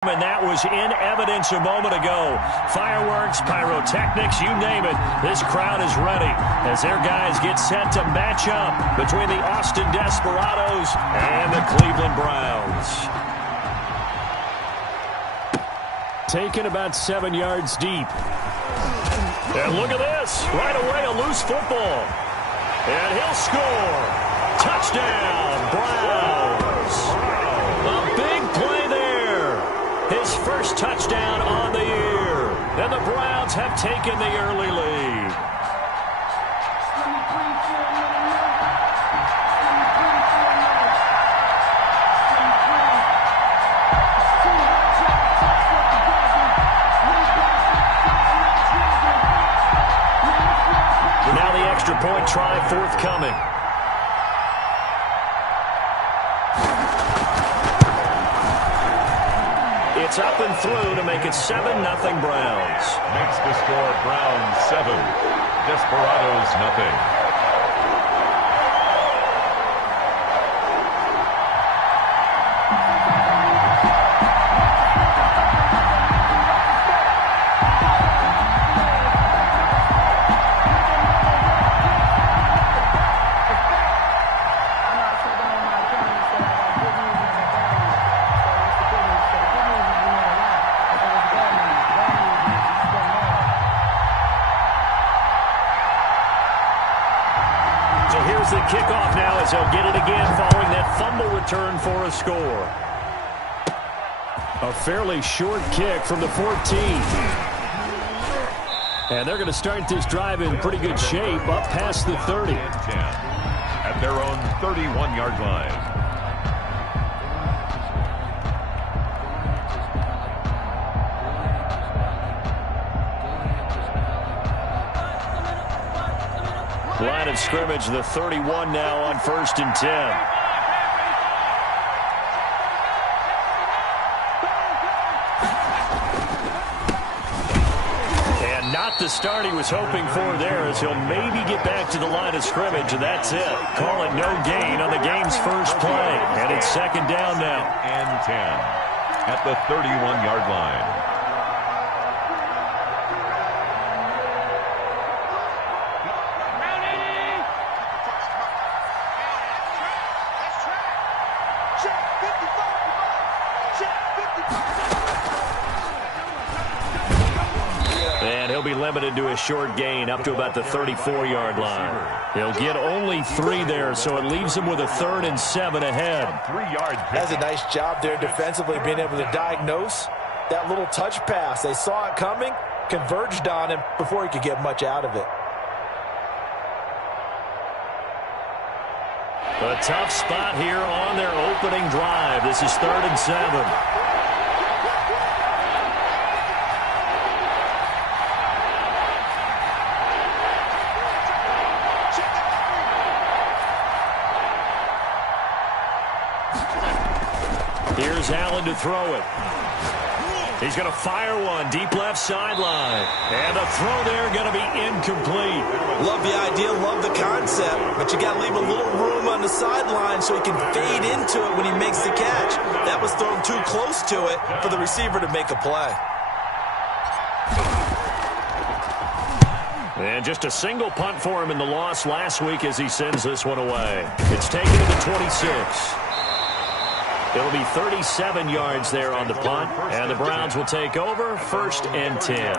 And that was in evidence a moment ago. Fireworks, pyrotechnics, you name it. This crowd is ready as their guys get set to match up between the Austin Desperados and the Cleveland Browns. Taken about 7 yards deep. And look at this. Right away, a loose football. And he'll score. Touchdown, Browns. A big play there. His first touchdown on the year. And the Browns have taken the early lead. Now the extra point try forthcoming. It's up and through to make it 7-0 Browns. Makes the score Browns 7, Desperados nothing. The kickoff now as they'll get it again following that fumble return for a score. A fairly short kick from the 14. And they're going to start this drive in pretty good shape up past the 30. At their own 31-yard line. Line of scrimmage, the 31 now on 1st and 10. And not the start he was hoping for there as he'll maybe get back to the line of scrimmage, and that's it. Call it no gain on the game's first play. And it's 2nd down now. And 10 at the 31-yard line. Be limited to a short gain up to about the 34-yard line. He'll get only 3 there, so it leaves him with a 3rd and 7 ahead. That's a nice job there defensively, being able to diagnose that little touch pass. They saw it coming, converged on him before he could get much out of it. A tough spot here on their opening drive. This is 3rd and 7. Here's Allen to throw it. He's going to fire one deep left sideline. And the throw there going to be incomplete. Love the idea, love the concept, but you got to leave a little room on the sideline so he can fade into it when he makes the catch. That was thrown too close to it for the receiver to make a play. And just a single punt for him in the loss last week as he sends this one away. It's taken to the 26. It'll be 37 yards there on the punt, and the Browns will take over 1st and 10.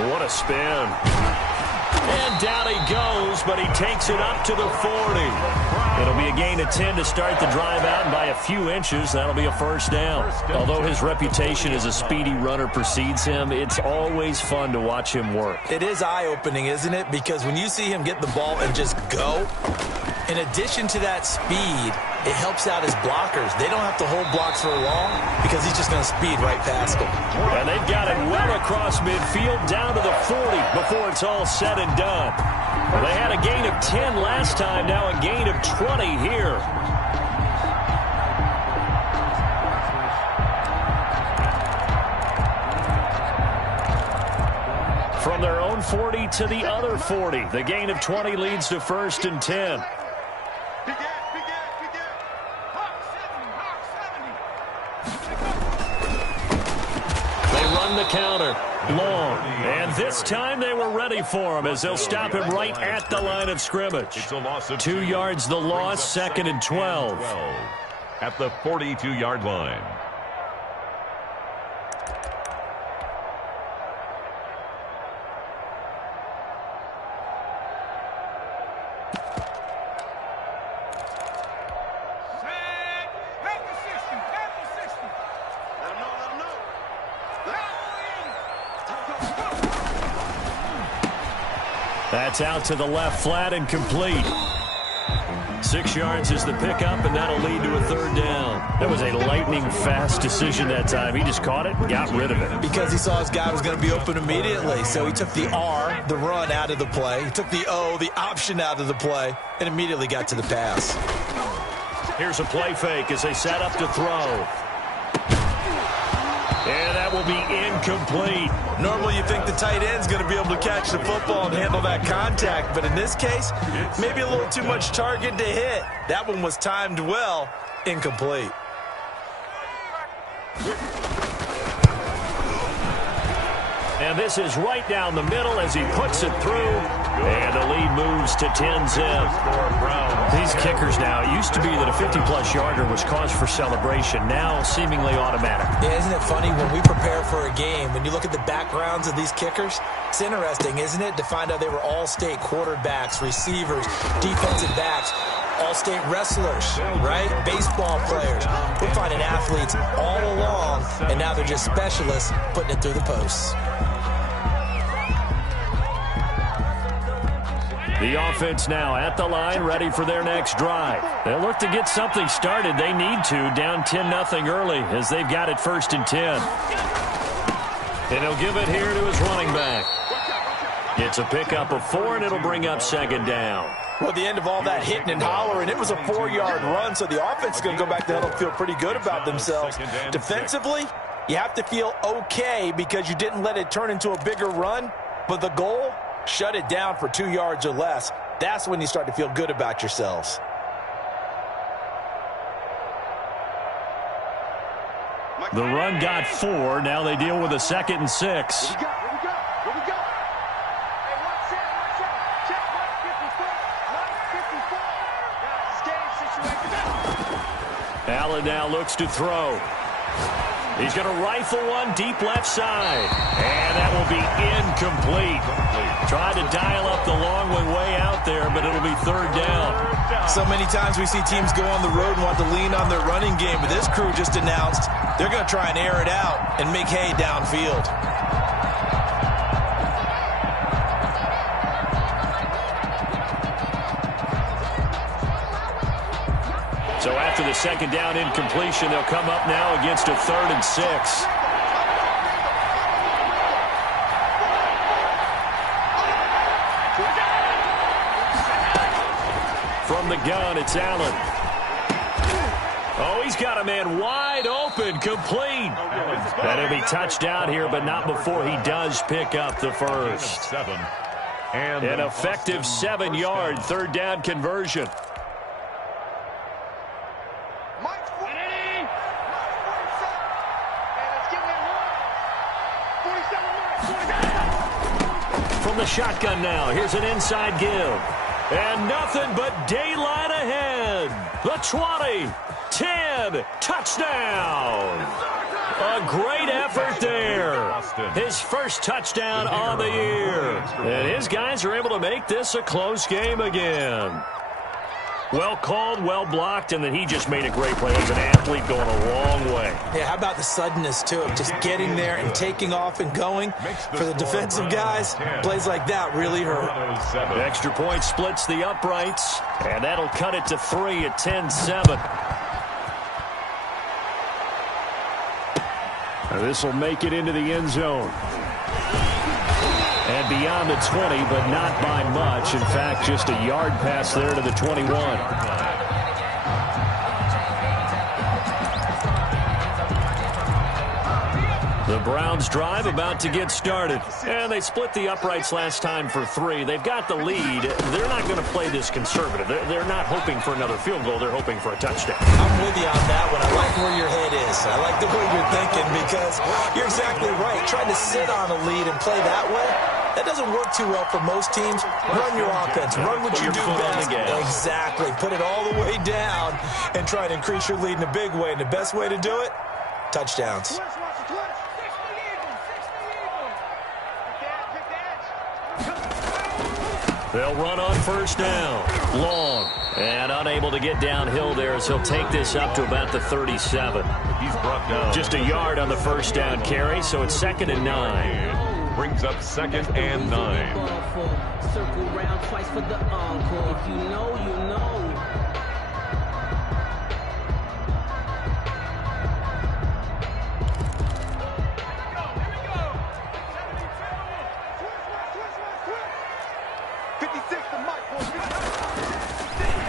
What a spin. And down he goes, but he takes it up to the 40. It'll be a gain of 10 to start the drive out, and by a few inches, that'll be a 1st down. Although his reputation as a speedy runner precedes him, it's always fun to watch him work. It is eye-opening, isn't it? Because when you see him get the ball and just go, In addition to that speed, it helps out his blockers. They don't have to hold blocks for long because he's just going to speed right past them. And they've got it well across midfield down to the 40 before it's all said and done. They had a gain of 10 last time, now a gain of 20 here. From their own 40 to the other 40. The gain of 20 leads to 1st and 10. They run the counter. Long. And this time they were ready for him as they'll stop him right at the line of scrimmage. 2 yards the loss, 2nd and 12. At the 42-yard line. That's out to the left, flat and complete. 6 yards is the pickup, and that'll lead to a 3rd down. That was a lightning-fast decision that time. He just caught it and got rid of it. Because he saw his guy was going to be open immediately. So he took the R, the run, out of the play. He took the O, the option, out of the play, and immediately got to the pass. Here's a play fake as they set up to throw. And that will be incomplete. Normally you think the tight end's going to be able to catch the football and handle that contact, but in this case, maybe a little too much target to hit. That one was timed well, incomplete. And this is right down the middle as he puts it through. And the lead moves to 10-zip. These kickers now, it used to be that a 50-plus yarder was cause for celebration. Now seemingly automatic. Yeah, isn't it funny when we prepare for a game, when you look at the backgrounds of these kickers, it's interesting, isn't it, to find out they were all-state quarterbacks, receivers, defensive backs, all-state wrestlers, right? Baseball players. We're finding athletes all along, and now they're just specialists putting it through the posts. The offense now at the line, ready for their next drive. They'll look to get something started. They need to, down 10-0 early as they've got it 1st and 10. And he'll give it here to his running back. It's a pickup of 4, and it'll bring up 2nd down. Well, at the end of all that hitting and hollering, it was a 4-yard run, so the offense is going to go back to huddle and feel pretty good about themselves. Defensively, you have to feel okay because you didn't let it turn into a bigger run, but the goal, shut it down for 2 yards or less. That's when you start to feel good about yourselves. The run got 4. Now they deal with a 2nd and 6. Allen now looks to throw. He's going to rifle one deep left side. And that will be incomplete. Tried to dial up the long one way out there, but it'll be 3rd down. So many times we see teams go on the road and want to lean on their running game, but this crew just announced they're going to try and air it out and make hay downfield. So after the 2nd down incompletion, they'll come up now against a 3rd and 6. From the gun, it's Allen. Oh, he's got a man wide open, complete. That'll be touchdown here, but not before he does pick up the 1st. An effective 7-yard 3rd down conversion. From the shotgun now, here's an inside give. And nothing but daylight ahead. The 20, 10, touchdown. A great effort there. His first touchdown on the year. And his guys are able to make this a close game again. Well called, well blocked, and then he just made a great play. As an athlete going a long way. Yeah, how about the suddenness, too, of just getting there and taking off and going? For the defensive guys, plays like that really hurt. The extra point splits the uprights. And that'll cut it to 3 at 10-7. This will make it into the end zone. And beyond the 20, but not by much. In fact, just a yard pass there to the 21. The Browns drive about to get started. And they split the uprights last time for 3. They've got the lead. They're not going to play this conservative. They're not hoping for another field goal. They're hoping for a touchdown. I'm with you on that one. I like where your head is. I like the way you're thinking because you're exactly right. Trying to sit on a lead and play that way, that doesn't work too well for most teams. Run your offense. Run what you do best. Exactly. Put it all the way down and try to increase your lead in a big way. And the best way to do it, touchdowns. They'll run on first down. Long. And unable to get downhill there as he'll take this up to about the 37. He's brought down. Just a yard on the first down carry, so it's 2nd and 9. Brings up 2nd and 9. Circle round twice for the encore. If you know, you know.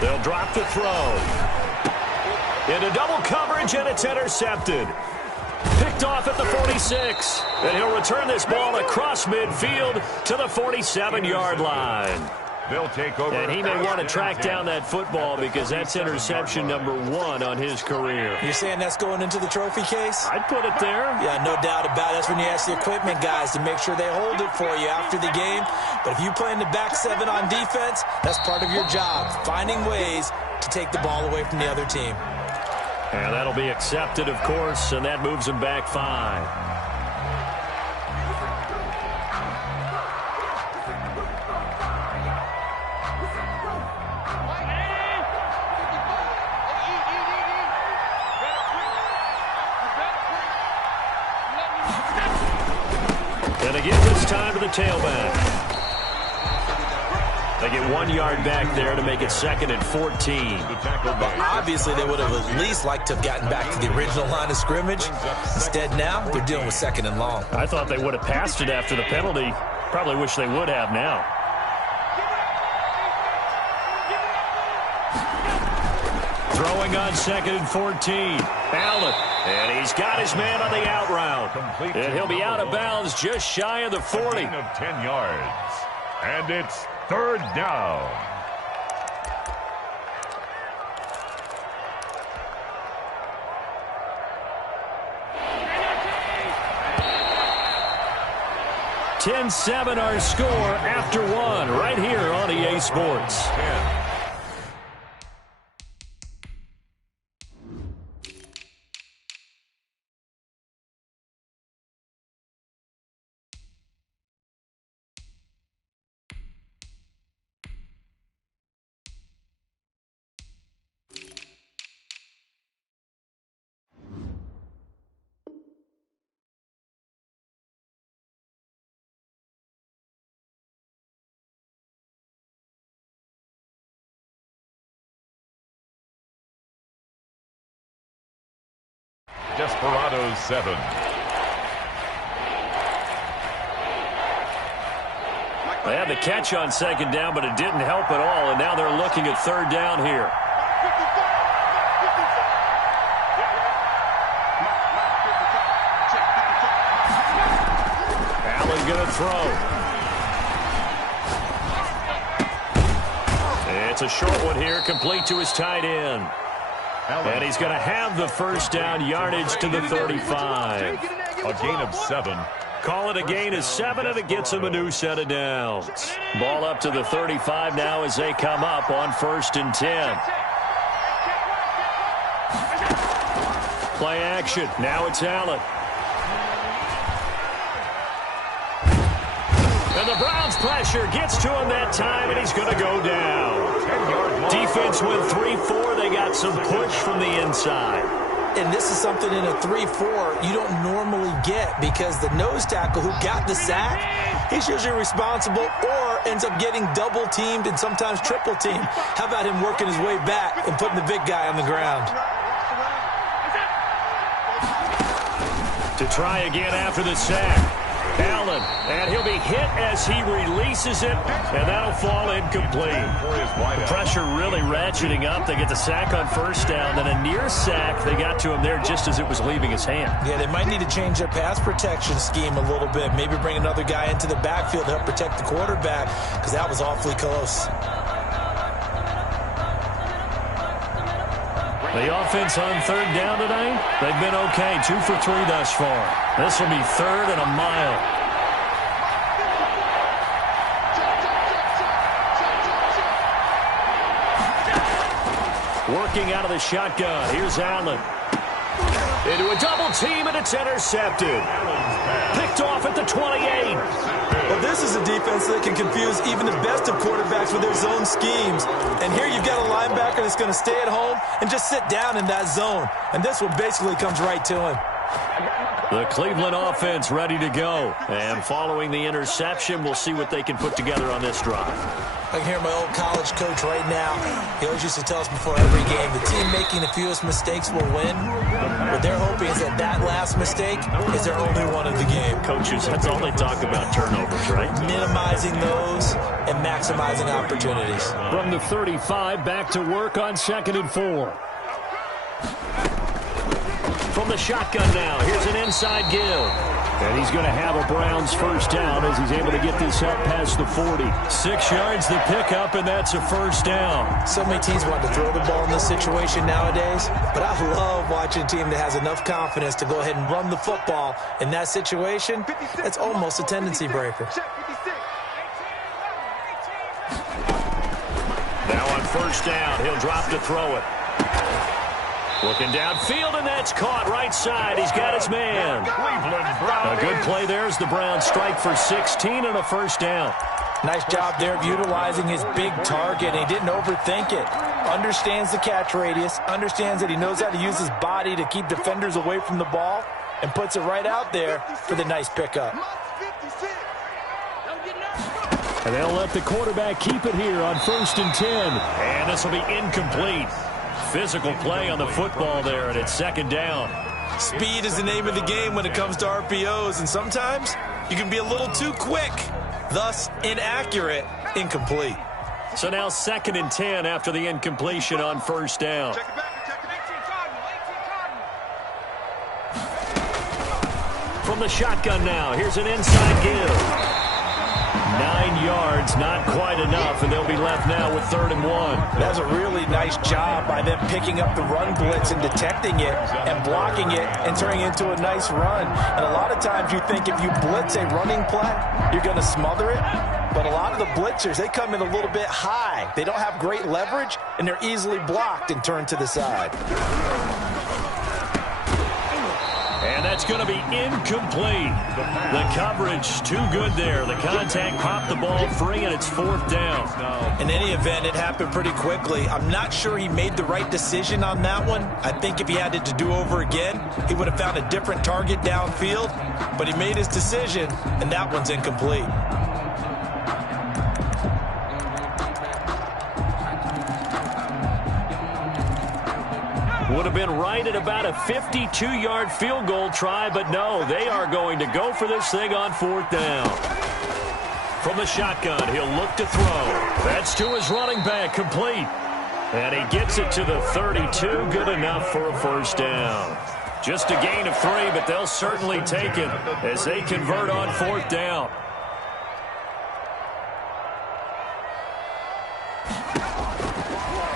They'll drop the throw. Into double coverage, and it's intercepted. Picked off at the 46. And he'll return this ball across midfield to the 47-yard line. They'll take over. And he may want to track down that football because that's interception number 1 on his career. You're saying that's going into the trophy case? I'd put it there. Yeah, no doubt about it. That's when you ask the equipment guys to make sure they hold it for you after the game. But if you play in the back 7 on defense, that's part of your job, finding ways to take the ball away from the other team. And that'll be accepted, of course, and that moves him back 5. And again, this time to the tailback. They get 1 yard back there to make it 2nd and 14. Well, obviously, they would have at least liked to have gotten back to the original line of scrimmage. Instead, now they're dealing with 2nd and long. I thought they would have passed it after the penalty. Probably wish they would have now. Throwing on 2nd and 14. Allen. And he's got his man on the out route. And he'll be out of bounds just shy of the 40. Of 10 yards. And it's 3rd down. (10-7) our score after 1 right here on EA Sports. 10. Desperados 7. They had the catch on 2nd down, but it didn't help at all, and now they're looking at 3rd down here. Allen going to throw. It's a short one here, complete to his tight end. And he's going to have the first down, yardage to the 35. A gain of 7. Call it a gain of 7, and it gets him a new set of downs. Ball up to the 35 now as they come up on 1st and 10. Play action. Now it's Allen. And the Browns pressure gets to him that time, and he's going to go down. Defense went 3-4. They got some push from the inside. And this is something in a 3-4 you don't normally get because the nose tackle who got the sack, he's usually responsible or ends up getting double-teamed and sometimes triple-teamed. How about him working his way back and putting the big guy on the ground? To try again after the sack. Allen, and he'll be hit as he releases it, and that'll fall incomplete. The pressure really ratcheting up. They get the sack on first down, then a near sack. They got to him there just as it was leaving his hand. Yeah, they might need to change their pass protection scheme a little bit. Maybe bring another guy into the backfield to help protect the quarterback, because that was awfully close. The offense on third down tonight, they've been okay. 2 for 3 thus far. This will be 3rd and a mile. Working out of the shotgun. Here's Allen. Into a double team, and it's intercepted. Picked off at the 28. Well, this is a defense that can confuse even the best of quarterbacks with their zone schemes. And here you've got a linebacker that's going to stay at home and just sit down in that zone. And this one basically comes right to him. The Cleveland offense ready to go. And following the interception, we'll see what they can put together on this drive. I can hear my old college coach right now. He always used to tell us before every game, the team making the fewest mistakes will win. What they're hoping is that that last mistake is their only one of the game. Coaches, that's all they talk about, turnovers, right? Minimizing those and maximizing opportunities. From the 35, back to work on 2nd and 4. From the shotgun now, here's an inside give. And he's going to have a Browns first down as he's able to get this up past the 40. 6 yards the pickup, and that's a first down. So many teams want to throw the ball in this situation nowadays, but I love watching a team that has enough confidence to go ahead and run the football in that situation. It's almost a tendency breaker. Now on first down, he'll drop to throw it. Looking downfield, and that's caught right side. He's got his man. A good play there as the Browns strike for 16 and a first down. Nice job there of utilizing his big target. He didn't overthink it. Understands the catch radius. Understands that he knows how to use his body to keep defenders away from the ball. And puts it right out there for the nice pickup. And they'll let the quarterback keep it here on 1st and 10. And this will be incomplete. Physical play on the football there, and it's 2nd down. Speed is the name of the game when it comes to RPOs, and sometimes you can be a little too quick, thus inaccurate, incomplete. So now 2nd and 10 after the incompletion on first down. From the shotgun now, here's an inside give. 9 yards, not quite enough, and they'll be left now with 3rd and 1. That's a really nice job by them picking up the run blitz and detecting it and blocking it and turning it into a nice run. And a lot of times you think if you blitz a running play, you're going to smother it. But a lot of the blitzers, they come in a little bit high. They don't have great leverage, and they're easily blocked and turned to the side. And that's going to be incomplete. The coverage too good there. The contact popped the ball free, and it's 4th down. In any event, it happened pretty quickly. I'm not sure he made the right decision on that one. I think if he had it to do over again, he would have found a different target downfield. But he made his decision, and that one's incomplete. Would have been right at about a 52-yard field goal try, but no, they are going to go for this thing on 4th down. From the shotgun, he'll look to throw. That's to his running back, complete. And he gets it to the 32, good enough for a first down. Just a gain of 3, but they'll certainly take it as they convert on 4th down.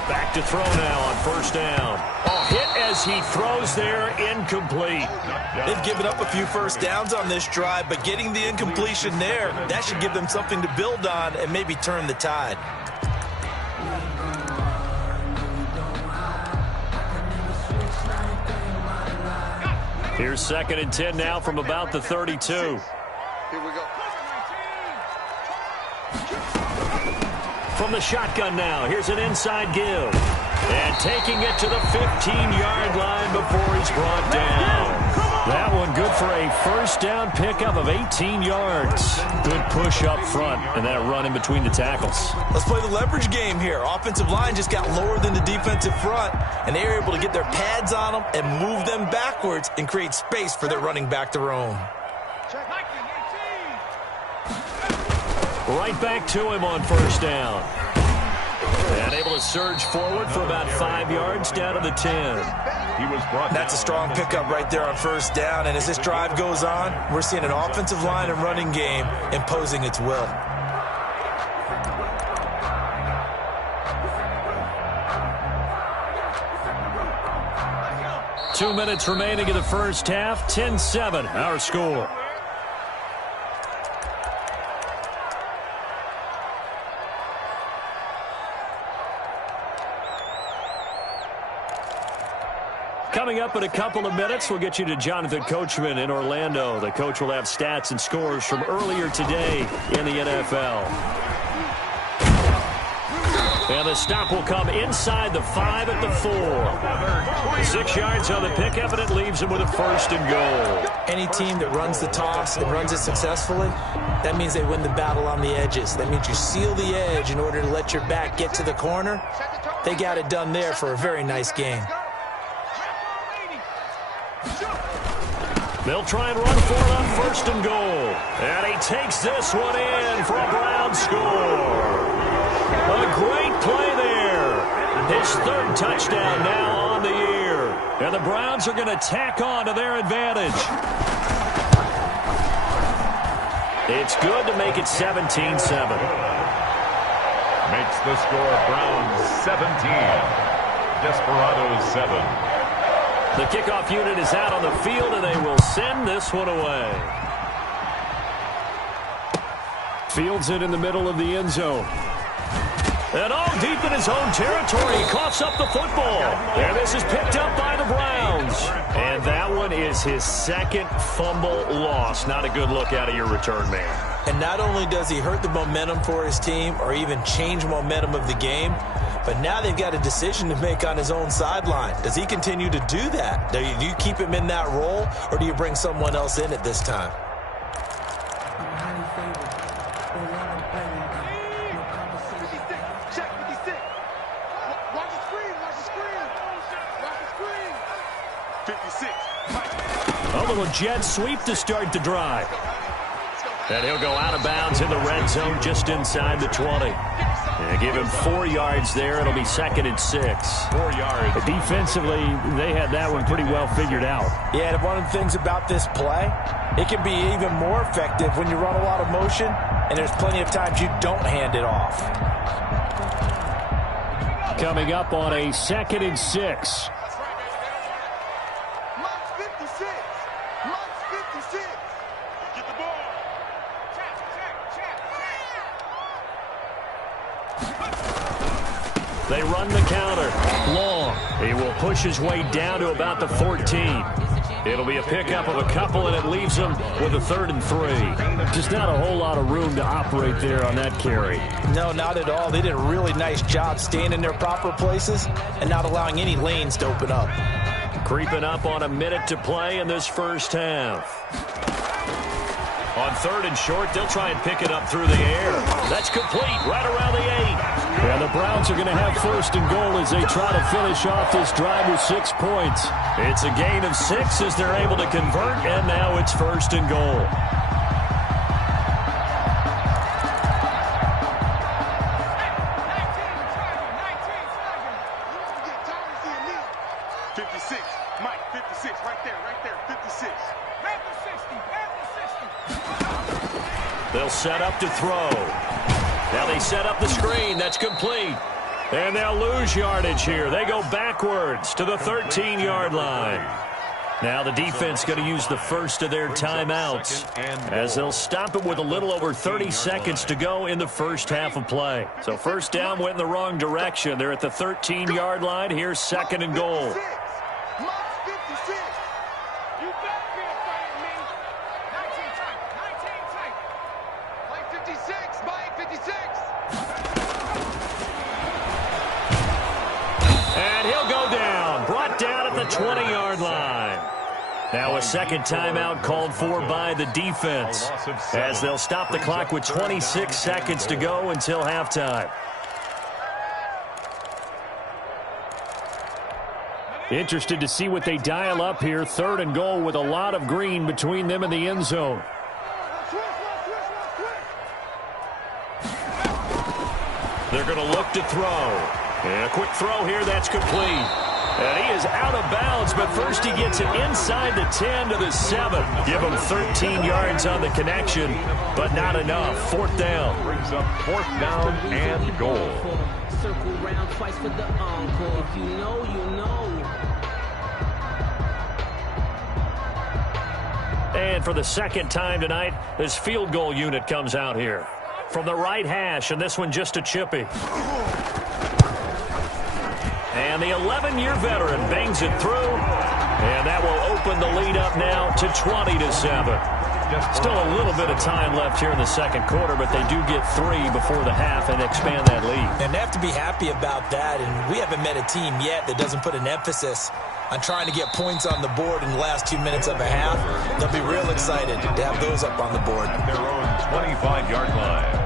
Back to throw now on first down. Hit as he throws there, incomplete. They've given up a few first downs on this drive, but getting the incompletion there, that should give them something to build on and maybe turn the tide. Here's 2nd and 10 now from about the 32. Here we go. From the shotgun now, here's an inside give. And taking it to the 15-yard line before he's brought down. That one good for a first down pickup of 18 yards. Good push up front and that run in between the tackles. Let's play the leverage game here. Offensive line just got lower than the defensive front, and they were able to get their pads on them and move them backwards and create space for their running back to roam. Right back to him on first down. And able to surge forward for about 5 yards down to the 10. That's a strong pickup right there on first down, and as this drive goes on, we're seeing an offensive line and running game imposing its will. Two minutes remaining in the first half. 10-7, our score. Coming up in a couple of minutes, we'll get you to Jonathan Coachman in Orlando. The coach will have stats and scores from earlier today in the NFL. And the stop will come inside the 5 at the 4. 6 yards on the pickup, and it leaves him with a first and goal. Any team that runs the toss and runs it successfully, that means they win the battle on the edges. That means you seal the edge in order to let your back get to the corner. They got it done there for a very nice game. They'll try and run for it on first and goal. And he takes this one in for a Brown score. A great play there. His third touchdown now on the year. And the Browns are going to tack on to their advantage. It's good to make it 17-7. Makes the score Browns 17. Desperados 7. The kickoff unit is out on the field, and they will send this one away. Fields it in the middle of the end zone. And all deep in his own territory, he coughs up the football. And this is picked up by the Browns. And that one is his second fumble loss. Not a good look out of your return man. And not only does he hurt the momentum for his team or even change momentum of the game, but now they've got a decision to make on his own sideline. Does he continue to do that? Do you keep him in that role, or do you bring someone else in at this time? A little jet sweep to start the drive. And he'll go out of bounds in the red zone just inside the 20. And give him 4 yards there. It'll be 2nd and 6. 4 yards. Defensively, they had that one pretty well figured out. Yeah, and one of the things about this play, it can be even more effective when you run a lot of motion, and there's plenty of times you don't hand it off. Coming up on a 2nd and 6. They run the counter. Long. He will push his way down to about the 14. It'll be a pickup of a couple, and it leaves him with a 3rd and 3. Just not a whole lot of room to operate there on that carry. No, not at all. They did a really nice job staying in their proper places and not allowing any lanes to open up. Creeping up on a minute to play in this first half. On 3rd and short, they'll try and pick it up through the air. That's complete right around the 8. And the Browns are going to have 1st and goal as they try to finish off this drive with 6 points. It's a gain of 6 as they're able to convert, and now it's 1st and goal. They'll set up to throw. Now they set up the screen. That's complete. And they'll lose yardage here. They go backwards to the 13-yard line. Now the defense going to use the first of their timeouts as they'll stop it with a little over 30 seconds to go in the first half of play. So first down went in the wrong direction. They're at the 13-yard line. Here's 2nd and goal. And he'll go down, brought down at the 20-yard line. Now a second timeout called for by the defense, as they'll stop the clock with 26 seconds to go until halftime. Interested to see what they dial up here. 3rd and goal with a lot of green between them and the end zone. They're going to look to throw. And a quick throw here, that's complete. And he is out of bounds, but first he gets it inside the 10 to the 7. Give him 13 yards on the connection, but not enough. 4th down. Brings up 4th down and goal. Circle round twice for the encore. If you know, you know. And for the second time tonight, this field goal unit comes out here. From the right hash, and this one just a chippy. And the 11-year veteran bangs it through, and that will open the lead up now to 20-7. Still a little bit of time left here in the second quarter, but they do get 3 before the half and expand that lead. And they have to be happy about that, and we haven't met a team yet that doesn't put an emphasis on trying to get points on the board in the last 2 minutes of a half. They'll be real excited to have those up on the board. At their own 25-yard line.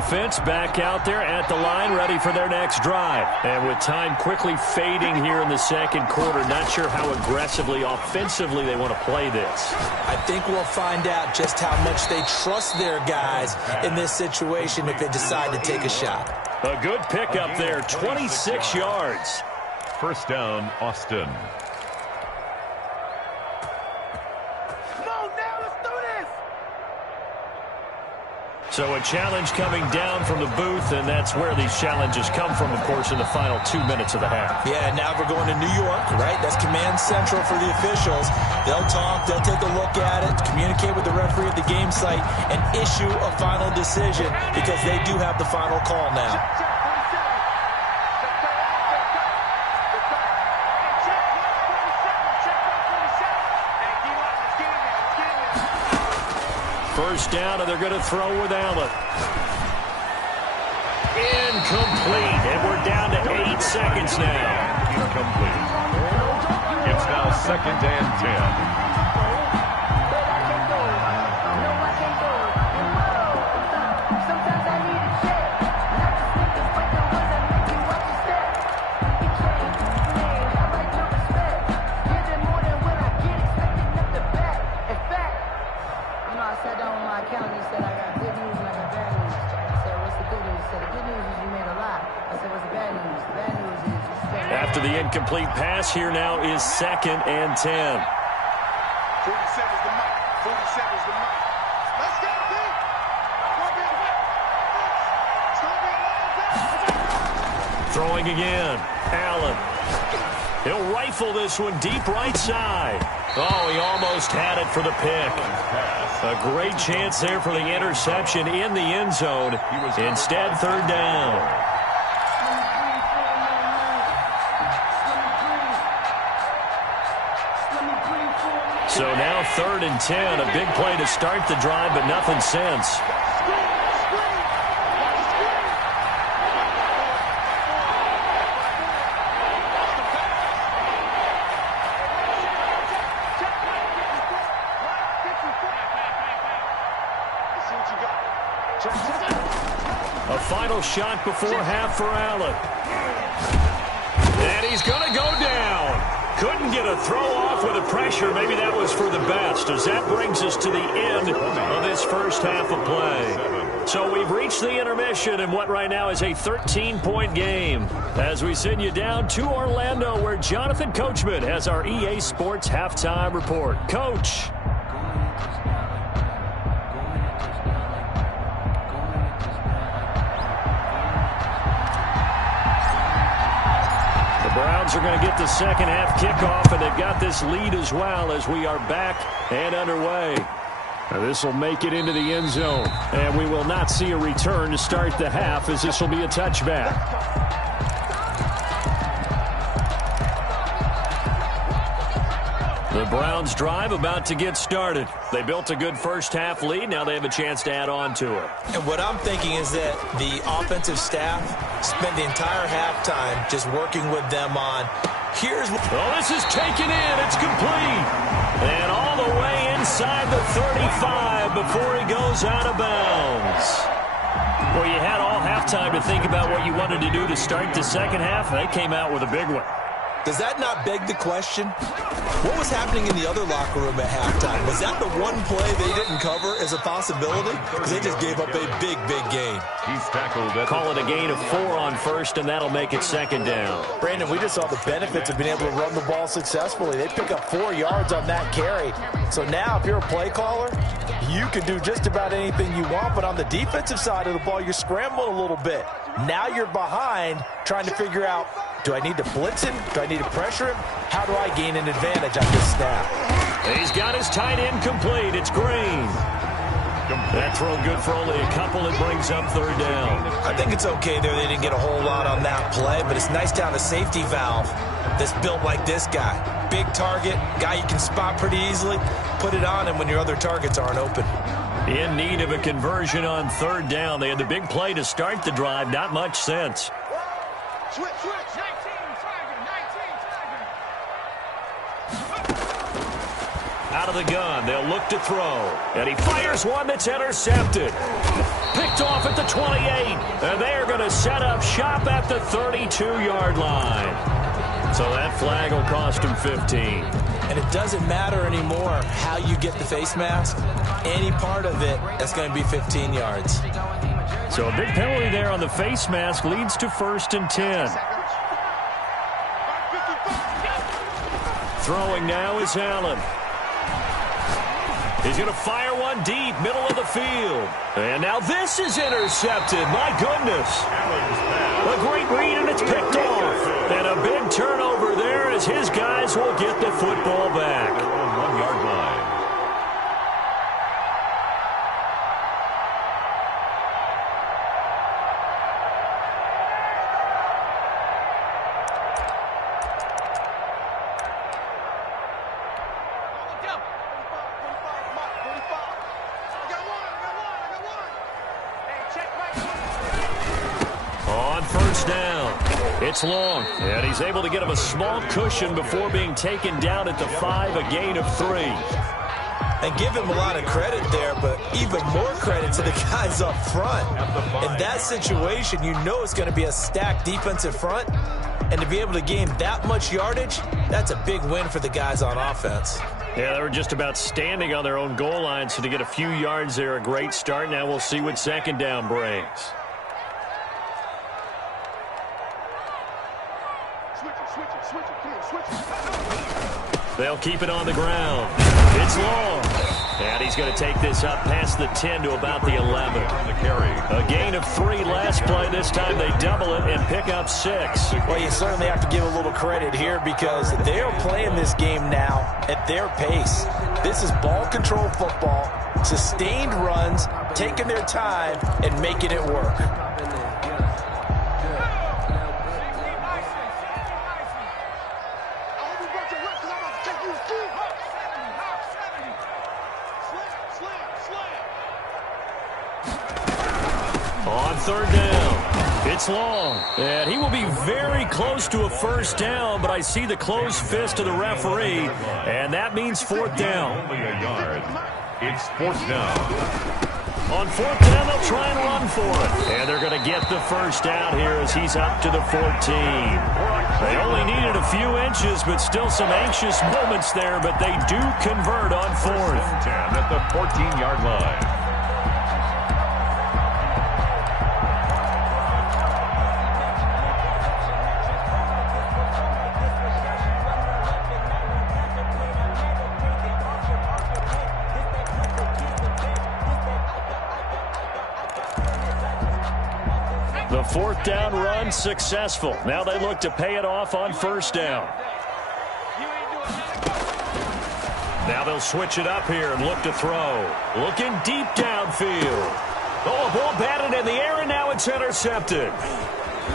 Offense back out there at the line, ready for their next drive. And with time quickly fading here in the second quarter, not sure how aggressively, offensively they want to play this. I think we'll find out just how much they trust their guys in this situation if they decide to take a shot. A good pickup there, 26 yards. 1st down, Austin. So a challenge coming down from the booth, and that's where these challenges come from, of course, in the final 2 minutes of the half. Yeah, now we're going to New York, right? That's command central for the officials. They'll talk, they'll take a look at it, communicate with the referee at the game site, and issue a final decision because they do have the final call now. First down, and they're going to throw with Allen. Incomplete, and we're down to 8 seconds now. Incomplete. It's now 2nd and 10. After the incomplete pass, here now is 2nd and 10. 47's the mic. 47's the mic. Let's go, Pete. Throwing again. Allen. He'll rifle this one deep right side. Oh, he almost had it for the pick. A great chance there for the interception in the end zone. Instead, 3rd down. So now 3rd and 10, a big play to start the drive, but nothing since. A final shot before half for Allen. And he's going to go down. Couldn't get a throw off with the pressure. Maybe that was for the best, as that brings us to the end of this first half of play. So we've reached the intermission in what right now is a 13-point game, as we send you down to Orlando, where Jonathan Coachman has our EA Sports halftime report. Coach. Browns are going to get the second half kickoff, and they've got this lead as well as we are back and underway. This will make it into the end zone, and we will not see a return to start the half, as this will be a touchback. The Browns drive about to get started. They built a good first-half lead. Now they have a chance to add on to it. And what I'm thinking is that the offensive staff spent the entire halftime just working with them on, here's what... Oh, this is taken in. It's complete. And all the way inside the 35 before he goes out of bounds. Well, you had all halftime to think about what you wanted to do to start the second half. They came out with a big one. Does that not beg the question? What was happening in the other locker room at halftime? Was that the one play they didn't cover as a possibility? Because they just gave up a big, big gain. He's tackled. Call it a gain of 4 on first, and that'll make it second down. Brandon, we just saw the benefits of being able to run the ball successfully. They pick up 4 yards on that carry. So now if you're a play caller, you can do just about anything you want. But on the defensive side of the ball, you're scrambling a little bit. Now you're behind trying to figure out, do I need to blitz him? Do I need to pressure him? How do I gain an advantage on this snap? He's got his tight end complete. It's Green. That throw good for only a couple. It brings up third down. I think it's okay there. They didn't get a whole lot on that play, but it's nice to have a safety valve that's built like this guy. Big target, guy you can spot pretty easily. Put it on him when your other targets aren't open. In need of a conversion on third down. They had the big play to start the drive. Not much sense. Switch. Out of the gun, they'll look to throw. And he fires one that's intercepted. Picked off at the 28. And they're going to set up shop at the 32-yard line. So that flag will cost him 15. And it doesn't matter anymore how you get the face mask. Any part of it, that's going to be 15 yards. So a big penalty there on the face mask leads to 1st and 10. Throwing now is Allen. He's going to fire one deep, middle of the field. And now this is intercepted. My goodness. A great read, and it's picked off. And a big turnover there as his guys will get the football back. 1-yard line. It's long, and he's able to get him a small cushion before being taken down at the 5, a gain of 3. And give him a lot of credit there, but even more credit to the guys up front. In that situation, you know it's going to be a stacked defensive front, and to be able to gain that much yardage, that's a big win for the guys on offense. Yeah, they were just about standing on their own goal line, so to get a few yards there, a great start. Now we'll see what second down brings. They'll keep it on the ground. It's long. And he's going to take this up past the 10 to about the 11. A gain of 3 last play. This time they double it and pick up 6. Well, you certainly have to give a little credit here because they are playing this game now at their pace. This is ball control football, sustained runs, taking their time, and making it work. On third down, it's long, and he will be very close to a first down, but I see the closed fist of the referee, and that means 4th down. Only a yard. It's 4th down. On 4th down, they'll try and run for it, and they're going to get the first down here as he's up to the 14. They only needed a few inches, but still some anxious moments there, but they do convert on 4th. 10 at the 14-yard line. The 4th down run successful. Now they look to pay it off on 1st down. Now they'll switch it up here and look to throw. Looking deep downfield. Oh, a ball batted in the air, and now it's intercepted.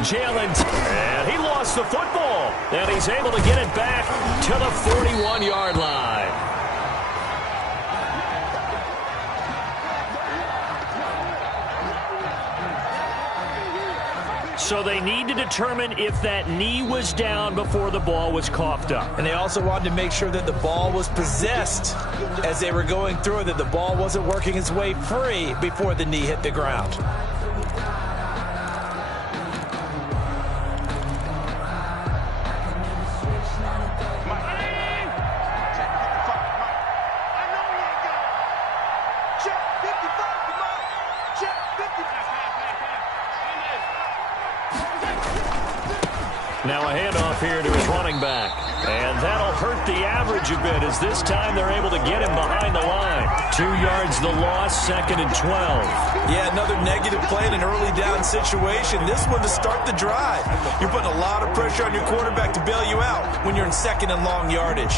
Jalen, and he lost lost the football, and he's able to get it back to the 41-yard line. So they need to determine if that knee was down before the ball was coughed up. And they also wanted to make sure that the ball was possessed as they were going through it, that the ball wasn't working its way free before the knee hit the ground. Now a handoff here to his running back. And that'll hurt the average a bit as this time they're able to get him behind the line. 2 yards the loss, 2nd and 12. Yeah, another negative play in an early down situation. This one to start the drive. You're putting a lot of pressure on your quarterback to bail you out when you're in 2nd and long yardage.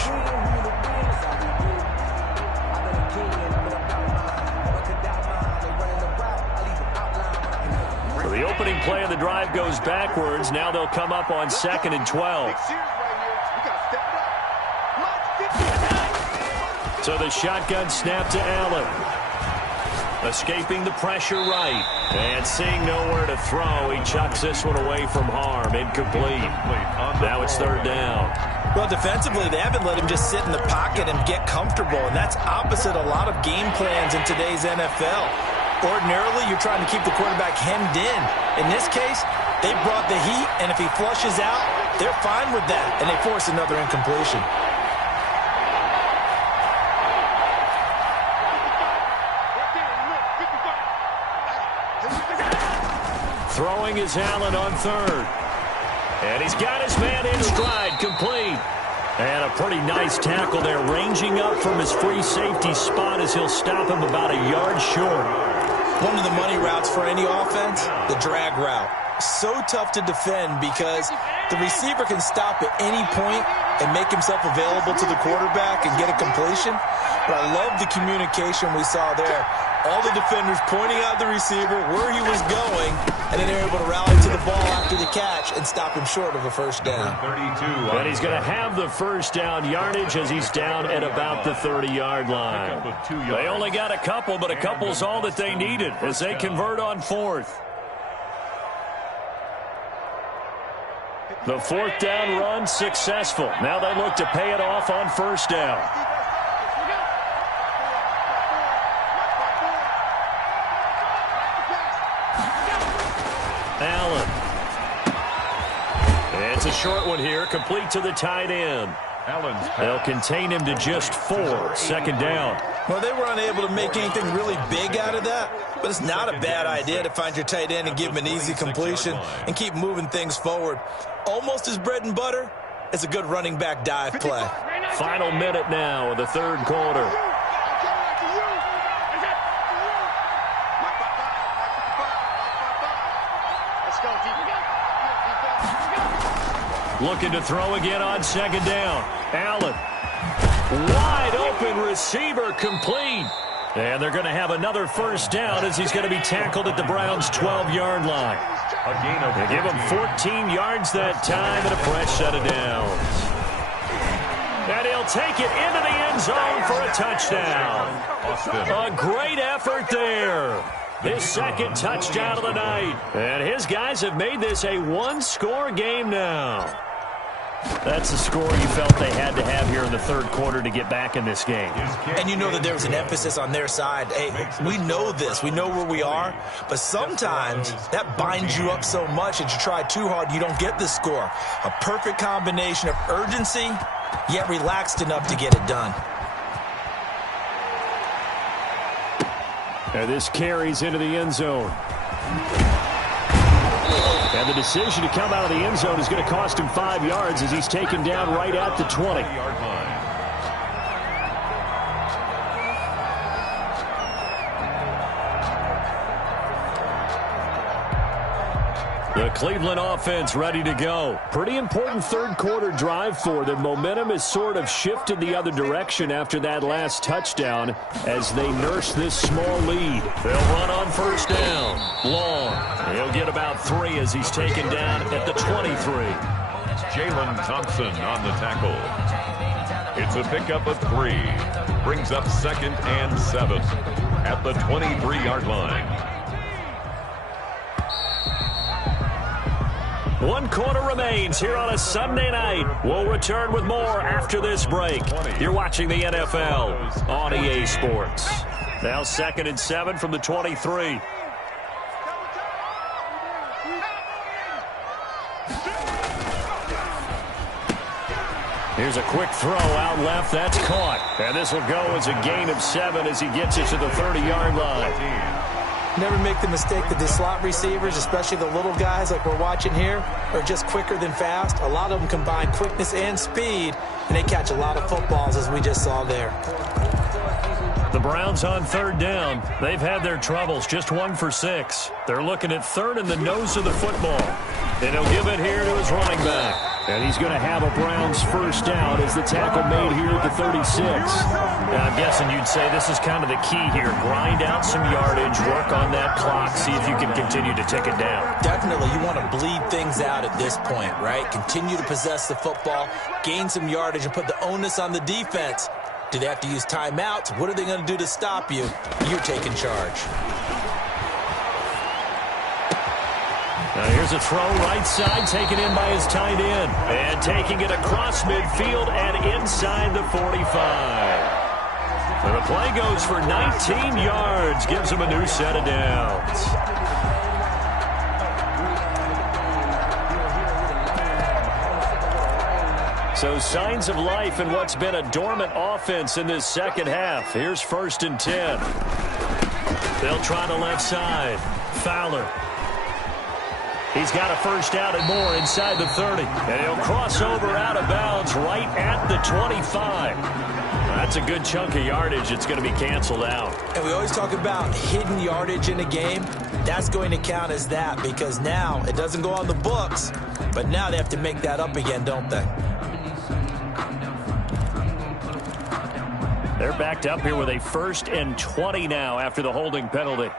The opening play of the drive goes backwards. Now they'll come up on 2nd and 12. So the shotgun snap to Allen. Escaping the pressure right. And seeing nowhere to throw, he chucks this one away from harm. Incomplete. Now it's 3rd down. Well, defensively, they haven't let him just sit in the pocket and get comfortable. And that's opposite a lot of game plans in today's NFL. Ordinarily, you're trying to keep the quarterback hemmed in. In this case, they brought the heat, and if he flushes out, they're fine with that, and they force another incompletion. Throwing is Allen on 3rd. And he's got his man in stride, complete. And a pretty nice tackle there, ranging up from his free safety spot as he'll stop him about a yard short. One of the money routes for any offense, the drag route. So tough to defend because the receiver can stop at any point and make himself available to the quarterback and get a completion. But I love the communication we saw there. All the defenders pointing out the receiver where he was going, and then they're able to rally to the ball after the catch and stop him short of a 1st down. 32. And he's going to have the 1st down yardage as he's down at about the 30-yard line. They only got a couple, but a couple's all that they needed as they convert on 4th. The 4th down run successful. Now they look to pay it off on 1st down. Allen. It's a short one here, complete to the tight end. They'll contain him to just 4, 2nd down. Well, they were unable to make anything really big out of that, but it's not a bad idea to find your tight end and give him an easy completion and keep moving things forward. Almost as bread and butter as a good running back dive play. Final minute now of the 3rd quarter. Looking to throw again on 2nd down. Allen. Wide open receiver, complete. And they're going to have another 1st down as he's going to be tackled at the Browns' 12-yard line. They give him 14 yards that time and a fresh set of downs. And he'll take it into the end zone for a touchdown. A great effort there. His 2nd touchdown of the night. And his guys have made this a 1-score game now. That's the score you felt they had to have here in the 3rd quarter to get back in this game. And you know that there was an emphasis on their side. Hey, we know this. We know where we are. But sometimes that binds you up so much that you try too hard, you don't get the score. A perfect combination of urgency, yet relaxed enough to get it done. And this carries into the end zone. And the decision to come out of the end zone is going to cost him 5 yards as he's taken down right at the 20. The Cleveland offense ready to go. Pretty important 3rd quarter drive for them. Momentum has sort of shifted the other direction after that last touchdown as they nurse this small lead. They'll run on 1st down. Long. He'll get about 3 as he's taken down at the 23. Jalen Thompson on the tackle. It's a pickup of 3. Brings up 2nd and 7 at the 23-yard line. 1 quarter remains here on a Sunday night. We'll return with more after this break. You're watching the NFL on EA Sports. Now 2nd and 7 from the 23. Here's a quick throw out left. That's caught. And this will go as a gain of 7 as he gets it to the 30-yard line. Never make the mistake that the slot receivers, especially the little guys like we're watching here, are just quicker than fast. A lot of them combine quickness and speed, and they catch a lot of footballs, as we just saw there. The Browns on 3rd down. They've had their troubles, just 1 for 6. They're looking at 3rd in the nose of the football. And he'll give it here to his running back. And he's going to have a Browns first down as the tackle made here at the 36. I'm guessing you'd say this is kind of the key here. Grind out some yardage, work on that clock, see if you can continue to tick it down. Definitely, you want to bleed things out at this point, right? Continue to possess the football, gain some yardage, and put the onus on the defense. Do they have to use timeouts? What are they going to do to stop you? You're taking charge. Now here's a throw right side, taken in by his tight end. And taking it across midfield and inside the 45. And the play goes for 19 yards, gives him a new set of downs. So signs of life in what's been a dormant offense in this second half. Here's 1st and 10. They'll try the left side. Fowler. He's got a first down and more inside the 30. And he'll cross over out of bounds right at the 25. That's a good chunk of yardage. It's going to be canceled out. And we always talk about hidden yardage in a game. That's going to count as that because now it doesn't go on the books, but now they have to make that up again, don't they? They're backed up here with a 1st and 20 now after the holding penalty.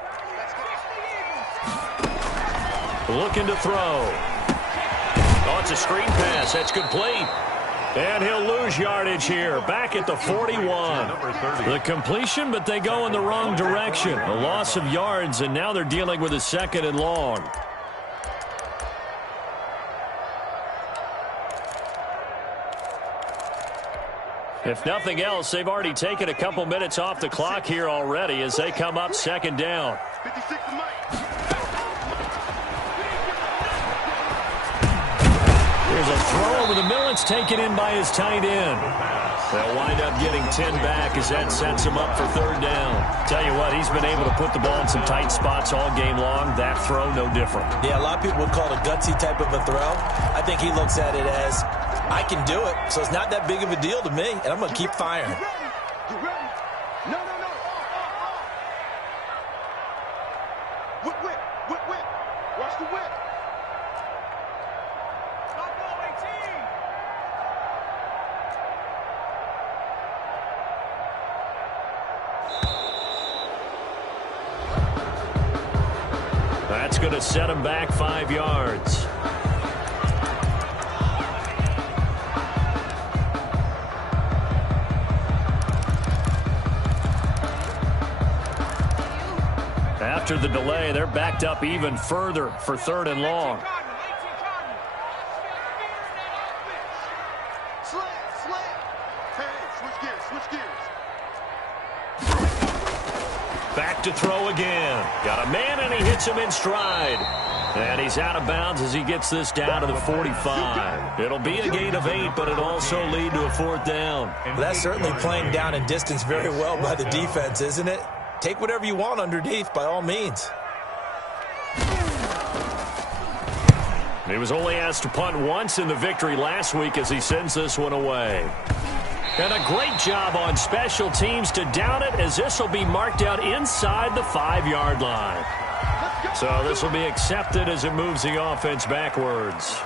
Looking to throw. Oh, it's a screen pass. That's complete. And he'll lose yardage here. Back at the 41. The completion, but they go in the wrong direction. A loss of yards, and now they're dealing with a 2nd and long. If nothing else, they've already taken a couple minutes off the clock here already as they come up 2nd down. 56 to Mike. There's a throw over the middle. It's taken in by his tight end. They'll wind up getting 10 back as that sets him up for 3rd down. Tell you what, he's been able to put the ball in some tight spots all game long. That throw, no different. Yeah, a lot of people would call it a gutsy type of a throw. I think he looks at it as, I can do it, so it's not that big of a deal to me, and I'm going to keep firing. You ready? No. Whip. Watch the whip. That's going to set him back 5 yards. After the delay, they're backed up even further for 3rd and long. Slant. Hey, switch gears. Back to throw again. Got a man, and he hits him in stride. And he's out of bounds as he gets this down to the 45. It'll be a gain of 8, but it'll also lead to a 4th down. Well, that's certainly playing down in distance very well by the defense, isn't it? Take whatever you want underneath, by all means. He was only asked to punt once in the victory last week as he sends this one away. And a great job on special teams to down it as this will be marked out inside the 5-yard line. So this will be accepted as it moves the offense backwards.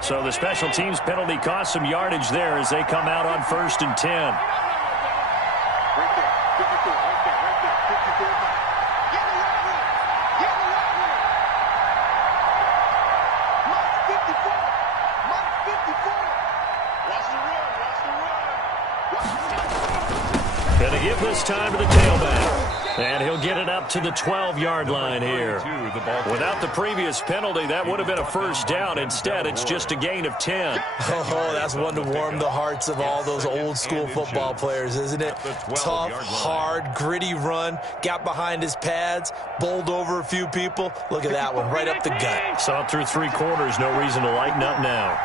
So the special teams penalty cost some yardage there as they come out on 1st and 10. 54, right there, 54 miles. Get in the right wheel. Get in the right wheel. Mike 54. Mike 54. Watch the run. Watch the run. Gonna give this time to the tailback. And he'll get it up to the 12-yard line here. Without the previous penalty, that would have been a first down. Instead, it's just a gain of 10. Oh, that's one to warm the hearts of all those old-school football players, isn't it? Tough, hard, gritty run. Got behind his pads, bowled over a few people. Look at that one, right up the gut. Saw it through 3 quarters. No reason to lighten up now.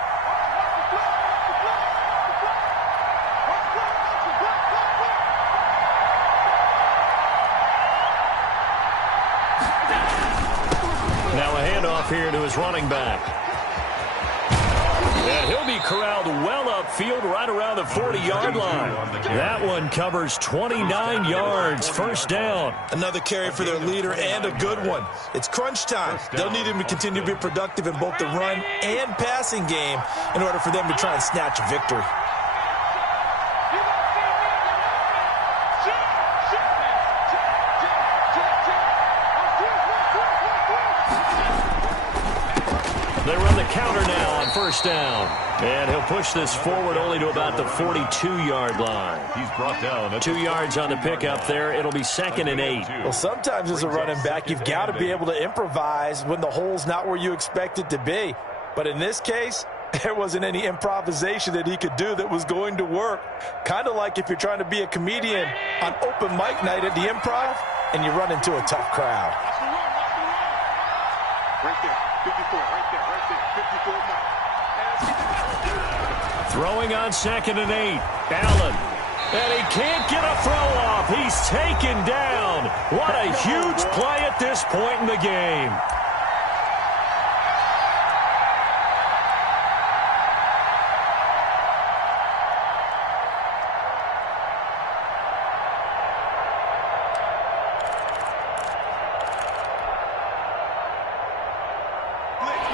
Here to his running back. And he'll be corralled well upfield right around the 40-yard line. That one covers 29 yards. First down. Another carry for their leader and a good one. It's crunch time. They'll need him to continue to be productive in both the run and passing game in order for them to try and snatch a victory. They run the counter now on first down. And he'll push this forward only to about the 42-yard line. He's brought down 2 yards on the pickup there. It'll be 2nd and 8. Well, sometimes as a running back, you've got to be able to improvise when the hole's not where you expect it to be. But in this case, there wasn't any improvisation that he could do that was going to work. Kind of like if you're trying to be a comedian on open mic night at the Improv and you run into a tough crowd. Right there, 54, right there, 54 miles. Throwing on 2nd and 8. Allen. And he can't get a throw off. He's taken down. What a huge play at this point in the game.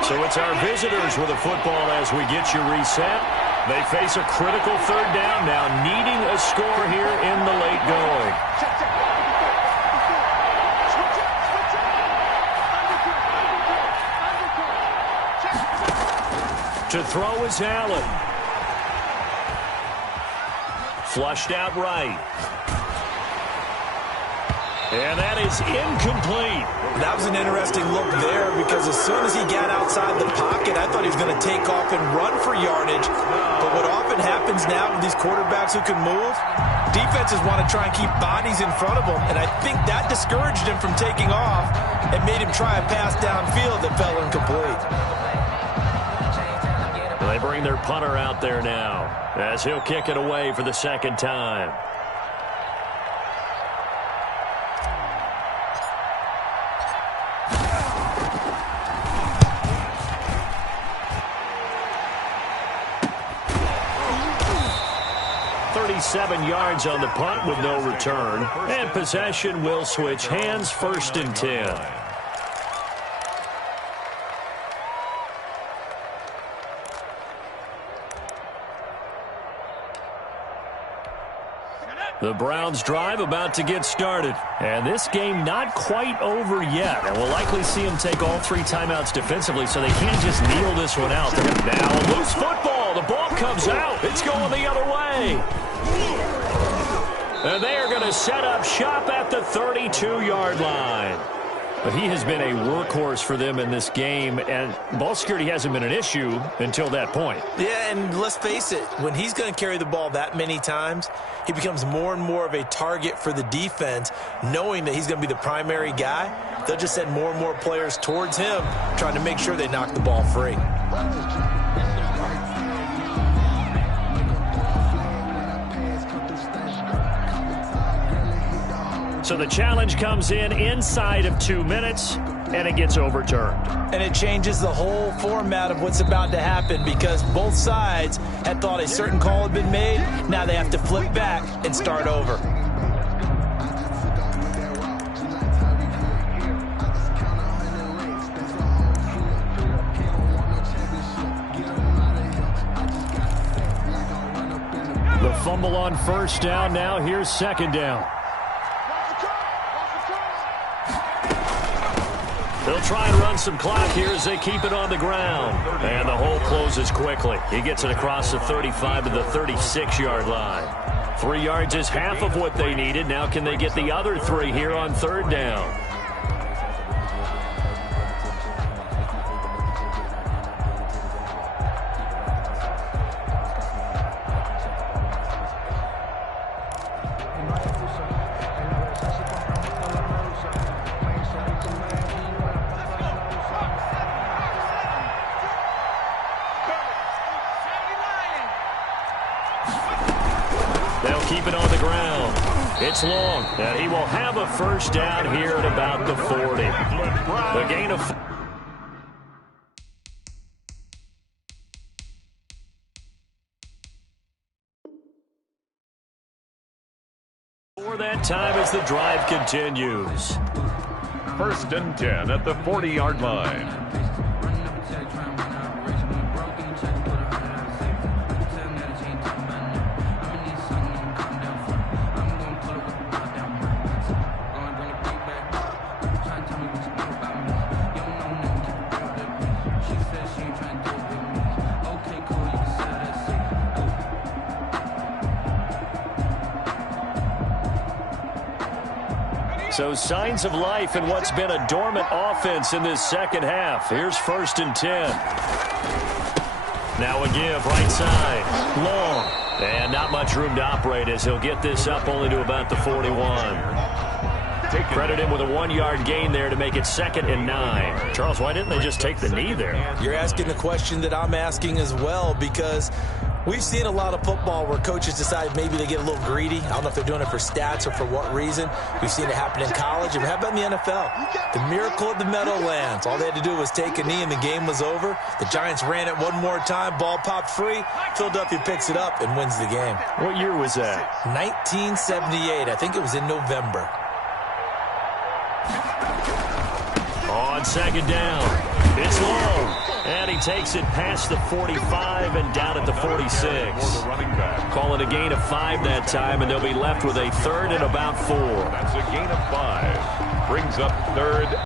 So it's our visitors with a football as we get you reset. They face a critical 3rd down now, needing a score here in the late going. To throw is Allen. Flushed out right. And that is incomplete. That was an interesting look there because as soon as he got outside the pocket, I thought he was going to take off and run for yardage. But what often happens now with these quarterbacks who can move, defenses want to try and keep bodies in front of them. And I think that discouraged him from taking off and made him try a pass downfield that fell incomplete. They bring their punter out there now as he'll kick it away for the 2nd time. Seven yards on the punt with no return. And possession will switch hands. 1st and 10. The Browns' drive about to get started. And this game not quite over yet. And we'll likely see them take all 3 timeouts defensively, so they can't just kneel this one out. They're going to now loose football. The ball comes out. It's going the other way. And they are going to set up shop at the 32-yard line. But he has been a workhorse for them in this game, and ball security hasn't been an issue until that point. Yeah, and let's face it, when he's going to carry the ball that many times, he becomes more and more of a target for the defense, knowing that he's going to be the primary guy. They'll just send more and more players towards him, trying to make sure they knock the ball free. So the challenge comes in inside of 2 minutes, and it gets overturned. And it changes the whole format of what's about to happen because both sides had thought a certain call had been made. Now they have to flip back and start over. The fumble on 1st down. Now here's 2nd down. They'll try and run some clock here as they keep it on the ground. And the hole closes quickly. He gets it across the 35 to the 36-yard line. 3 yards is half of what they needed. Now can they get the other 3 here on third down? They'll keep it on the ground. It's long, and he will have a first down here at about the 40. The gain of... For that time as the drive continues. 1st and 10 at the 40-yard line. So signs of life in what's been a dormant offense in this second half. Here's 1st and 10. Now a give, right side, long. And not much room to operate as he'll get this up only to about the 41. Credit him with a 1-yard gain there to make it 2nd and 9. Charles, why didn't they just take the knee there? You're asking the question that I'm asking as well, because we've seen a lot of football where coaches decide maybe they get a little greedy. I don't know if they're doing it for stats or for what reason. We've seen it happen in college. And how about in the NFL? The miracle of the Meadowlands. All they had to do was take a knee and the game was over. The Giants ran it one more time. Ball popped free. Philadelphia picks it up and wins the game. What year was that? 1978. I think it was in November. On 2nd down, it's long, and he takes it past the 45 and down at the 46. Calling a gain of 5 that time, and they'll be left with a 3rd and about 4. That's a gain of 5. Brings up 3rd